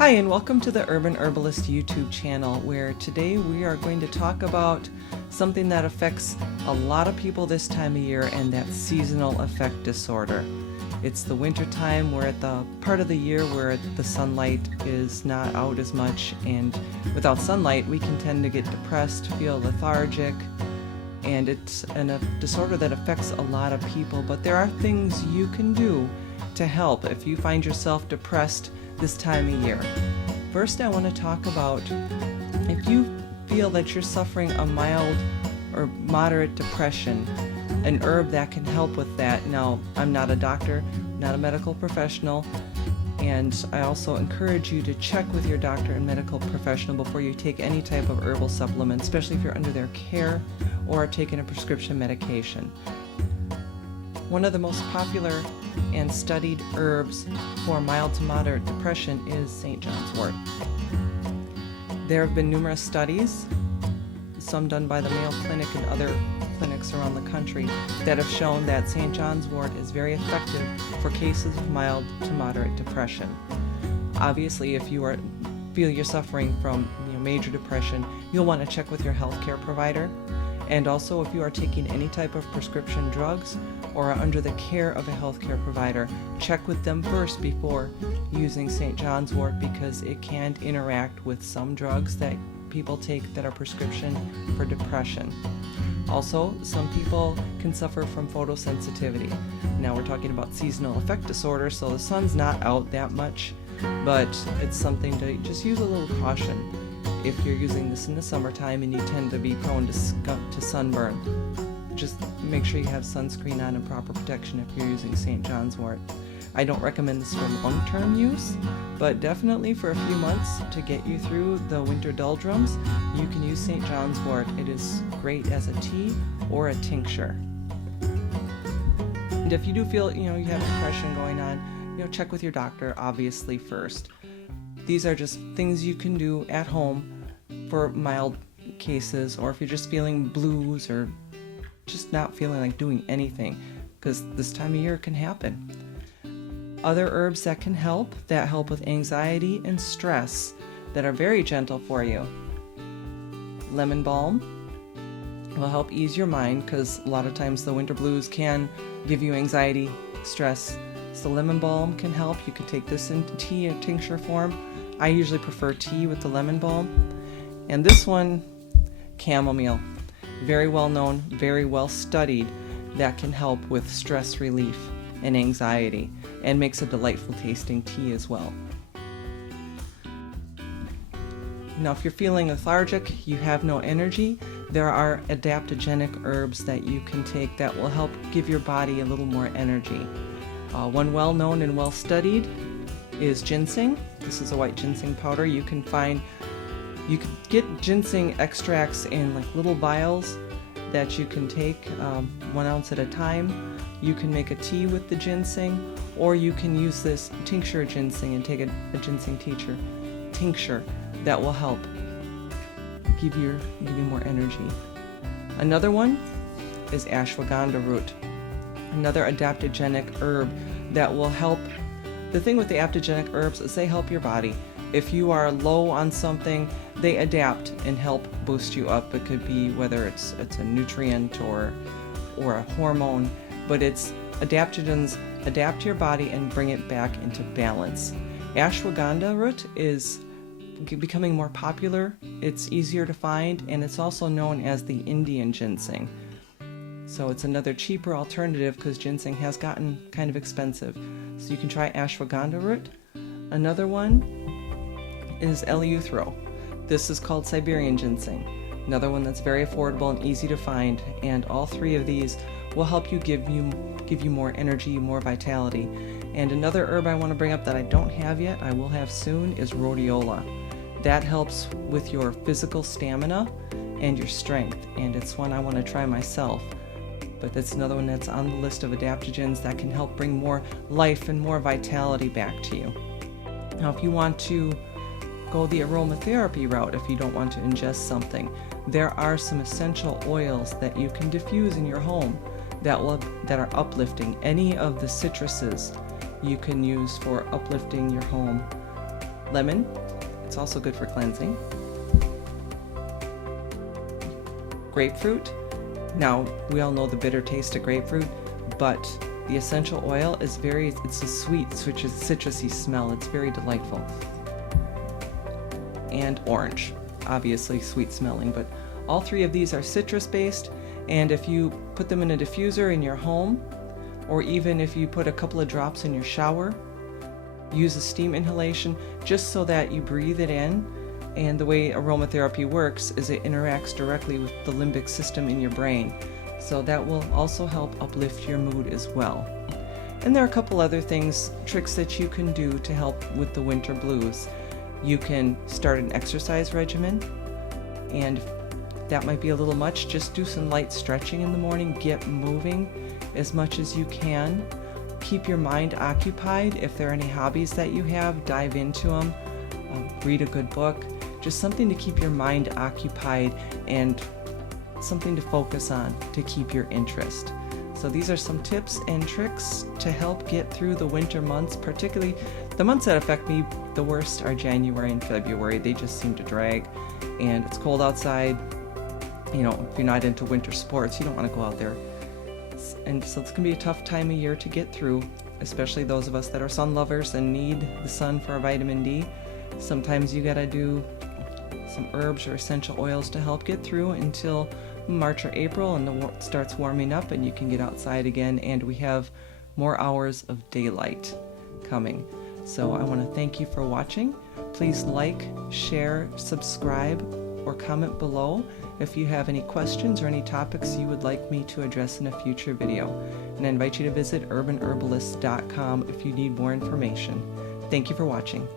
Hi, and welcome to the Urban Herbalist YouTube channel, where today we are going to talk about something that affects a lot of people this time of year, and that's seasonal affect disorder. It's the winter time. We're at the part of the year where the sunlight is not out as much, and without sunlight we can tend to get depressed, feel lethargic, and it's a disorder that affects a lot of people. But there are things you can do to help if you find yourself depressed this time of year. First, I want to talk about if you feel that you're suffering a mild or moderate depression, an herb that can help with that. Now, I'm not a doctor, not a medical professional, and I also encourage you to check with your doctor and medical professional before you take any type of herbal supplement, especially if you're under their care or taking a prescription medication. One of the most popular and studied herbs for mild to moderate depression is St. John's wort. There have been numerous studies, some done by the Mayo Clinic and other clinics around the country, that have shown that St. John's wort is very effective for cases of mild to moderate depression. Obviously, if you feel you're suffering from major depression, you'll want to check with your healthcare provider. And also, if you are taking any type of prescription drugs or are under the care of a healthcare provider, check with them first before using St. John's wort, because it can interact with some drugs that people take that are prescription for depression. Also, some people can suffer from photosensitivity. Now we're talking about seasonal affect disorder, so the sun's not out that much, but it's something to just use a little caution if you're using this in the summertime and you tend to be prone to sunburn. Just make sure you have sunscreen on and proper protection if you're using St. John's wort. I don't recommend this for long-term use, but definitely for a few months to get you through the winter doldrums, you can use St. John's wort. It is great as a tea or a tincture. And if you do feel you have depression going on, check with your doctor obviously first. These are just things you can do at home for mild cases, or if you're just feeling blues or just not feeling like doing anything, because this time of year can happen. Other herbs that can help with anxiety and stress that are very gentle for you. Lemon balm will help ease your mind, because a lot of times the winter blues can give you anxiety, stress. So lemon balm can help. You can take this in tea or tincture form. I usually prefer tea with the lemon balm. And this one, chamomile. Very well known, very well studied, that can help with stress relief and anxiety, and makes a delightful tasting tea as well. Now, if you're feeling lethargic, you have no energy, there are adaptogenic herbs that you can take that will help give your body a little more energy. One well known and well studied is ginseng. This is a white ginseng powder. You can get ginseng extracts in little vials that you can take 1 ounce at a time. You can make a tea with the ginseng, or you can use this tincture of ginseng and take a ginseng tincture that will help give you more energy. Another one is ashwagandha root, another adaptogenic herb that will help. The thing with the adaptogenic herbs is they help your body. If you are low on something, they adapt and help boost you up. It could be whether it's a nutrient or a hormone, but it's adaptogens adapt to your body and bring it back into balance. Ashwagandha root is becoming more popular. It's easier to find, and it's also known as the Indian ginseng. So it's another cheaper alternative, because ginseng has gotten kind of expensive. So you can try ashwagandha root. Another one is Eleuthero. This is called Siberian ginseng. Another one that's very affordable and easy to find, and all three of these will help you give you more energy, more vitality. And another herb I want to bring up that I don't have yet, I will have soon, is rhodiola. That helps with your physical stamina and your strength, and it's one I want to try myself. But that's another one that's on the list of adaptogens that can help bring more life and more vitality back to you. Now, if you want to go the aromatherapy route, if you don't want to ingest something, there are some essential oils that you can diffuse in your home that are uplifting. Any of the citruses you can use for uplifting your home. lemon, it's also good for cleansing. Grapefruit, now we all know the bitter taste of grapefruit, but the essential oil is it's a sweet, citrusy smell. It's very delightful. And orange, obviously sweet smelling, but all three of these are citrus based, and if you put them in a diffuser in your home, or even if you put a couple of drops in your shower, use a steam inhalation just so that you breathe it in. And the way aromatherapy works is it interacts directly with the limbic system in your brain. So that will also help uplift your mood as well. And there are a couple other tricks that you can do to help with the winter blues. You can start an exercise regimen, and if that might be a little much, just do some light stretching in the morning, get moving as much as you can. Keep your mind occupied. If there are any hobbies that you have, dive into them. Read a good book. Just something to keep your mind occupied and something to focus on to keep your interest. So these are some tips and tricks to help get through the winter months. Particularly the months that affect me the worst are January and February. They just seem to drag, and it's cold outside. You know, if you're not into winter sports, you don't want to go out there. And so it's going to be a tough time of year to get through, especially those of us that are sun lovers and need the sun for our vitamin D. Sometimes you got to do some herbs or essential oils to help get through until March or April, and it starts warming up and you can get outside again, and we have more hours of daylight coming. So I want to thank you for watching. Please like, share, subscribe, or comment below if you have any questions or any topics you would like me to address in a future video. And I invite you to visit urbanherbalist.com if you need more information. Thank you for watching.